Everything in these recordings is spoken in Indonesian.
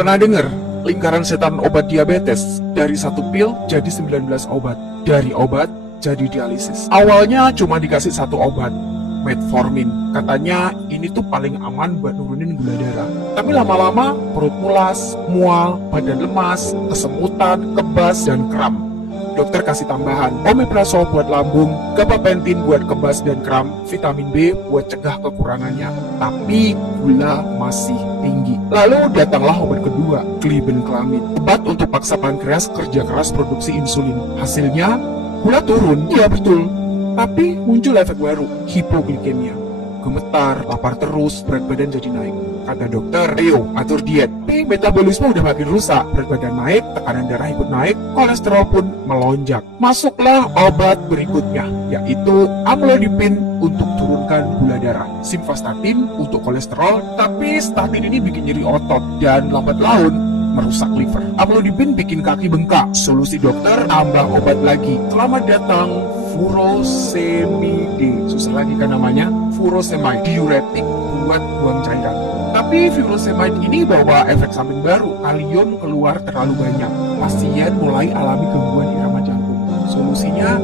Pernah dengar lingkaran setan obat diabetes? Dari satu pil jadi 19 obat. Dari obat jadi dialisis. Awalnya cuma dikasih satu obat, metformin. Katanya ini tuh paling aman buat nurunin gula darah. Tapi lama-lama perut mulas, mual, badan lemas, kesemutan, kebas, dan kram. Dokter kasih tambahan omeprazol buat lambung, gabapentin buat kebas dan kram, vitamin B buat cegah kekurangannya. Tapi gula masih tinggi. Lalu datanglah obat kedua, glibenclamid. Obat untuk paksa pankreas kerja keras produksi insulin. Hasilnya gula turun, iya betul. Tapi muncul efek baru, hipoglikemia. Gemetar, lapar terus, berat badan jadi naik. Kata dokter, ayo atur diet. Tapi metabolisme udah makin rusak, berat badan naik, tekanan darah ikut naik, kolesterol pun melonjak. Masuklah obat berikutnya, yaitu amlodipin untuk turunkan gula darah, simvastatin untuk kolesterol, tapi statin ini bikin nyeri otot dan lambat laun merusak liver. Amlodipin bikin kaki bengkak. Solusi dokter, tambah obat lagi. Selamat datang furosemide. Susah lagi kan namanya? Furosemide, diuretik buat buang cairan. Tapi furosemide ini bawa efek samping baru. Kalium keluar terlalu banyak. Pasien mulai alami gangguan irama jantung. Solusinya,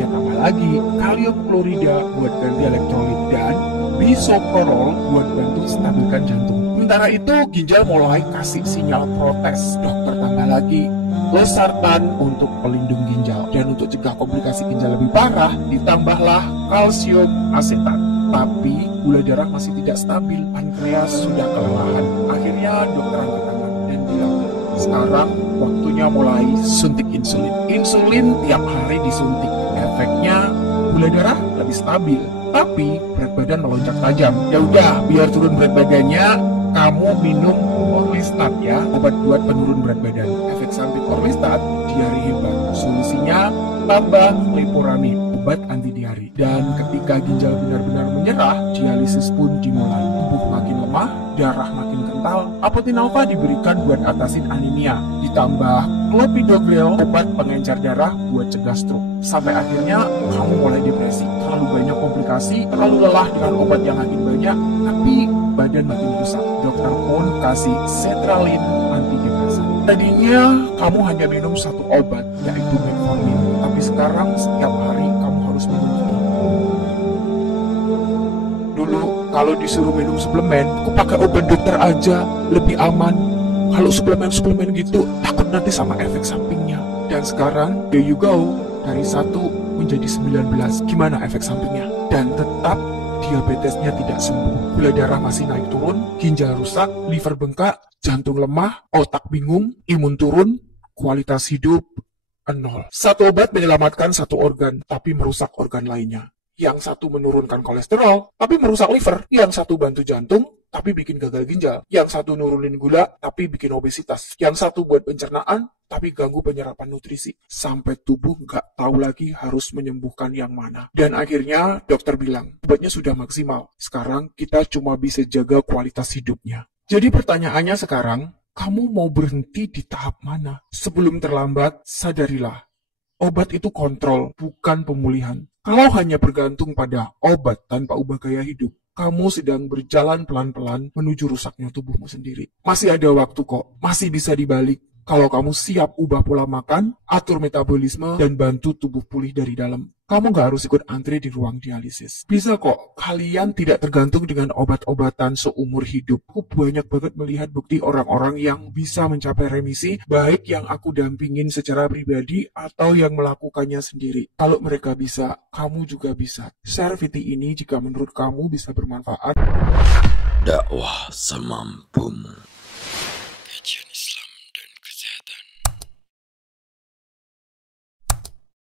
ya tambah lagi kalium klorida buat ganti elektrolit dan bisoprolol buat bantu stabilkan jantung. Sementara itu, ginjal mulai kasih sinyal protes. Dokter tambah lagi losartan untuk pelindung ginjal. Dan untuk cegah komplikasi ginjal lebih parah, ditambahlah kalsium asetat. Tapi gula darah masih tidak stabil, pankreas sudah kelelahan. Akhirnya dokter angkat tangan dan bilang, sekarang waktunya mulai suntik insulin. Insulin tiap hari disuntik. Efeknya gula darah lebih stabil, tapi berat badan melonjak tajam. Ya udah, biar turun berat badannya, kamu minum Orlistat ya, obat buat penurun berat badan. Efek samping Orlistat, diare hebat. Solusinya tambah leporamid, obat anti diare. Dan ketika ginjal benar-benar menyerah, dialisis pun dimulai. Tubuh makin lemah, darah makin kental. Apotinalva diberikan buat atasin anemia. Ditambah clopidogrel, obat pengencer darah buat cegah stroke. Sampai akhirnya kamu mulai depresi. Terlalu banyak komplikasi, terlalu lelah dengan obat yang makin banyak, tapi badan makin rusak. Dokter pun kasih sertralin antidepresan. Tadinya kamu hanya minum satu obat, yaitu metformin. Tapi sekarang setiap hari kamu harus minum itu. Dulu kalau disuruh minum suplemen, aku pakai obat dokter aja, lebih aman. Kalau suplemen gitu, takut nanti sama efek sampingnya. Dan sekarang, there you go, dari 1 menjadi 19. Gimana efek sampingnya? Dan tetap diabetesnya tidak sembuh. Gula darah masih naik turun, ginjal rusak, liver bengkak, jantung lemah, otak bingung, imun turun, kualitas hidup 0. Satu obat menyelamatkan satu organ, tapi merusak organ lainnya. Yang satu menurunkan kolesterol, tapi merusak liver. Yang satu bantu jantung, tapi bikin gagal ginjal. Yang satu nurunin gula, tapi bikin obesitas. Yang satu buat pencernaan, tapi ganggu penyerapan nutrisi. Sampai tubuh nggak tahu lagi harus menyembuhkan yang mana. Dan akhirnya dokter bilang, obatnya sudah maksimal. Sekarang kita cuma bisa jaga kualitas hidupnya. Jadi pertanyaannya sekarang, kamu mau berhenti di tahap mana? Sebelum terlambat, sadarilah. Obat itu kontrol, bukan pemulihan. Kalau hanya bergantung pada obat tanpa ubah gaya hidup, kamu sedang berjalan pelan-pelan menuju rusaknya tubuhmu sendiri. Masih ada waktu kok, masih bisa dibalik. Kalau kamu siap ubah pola makan, atur metabolisme, dan bantu tubuh pulih dari dalam. Kamu nggak harus ikut antri di ruang dialisis. Bisa kok, kalian tidak tergantung dengan obat-obatan seumur hidup. Aku banyak banget melihat bukti orang-orang yang bisa mencapai remisi, baik yang aku dampingin secara pribadi atau yang melakukannya sendiri. Kalau mereka bisa, kamu juga bisa. Share video ini jika menurut kamu bisa bermanfaat. Dakwah semampumu.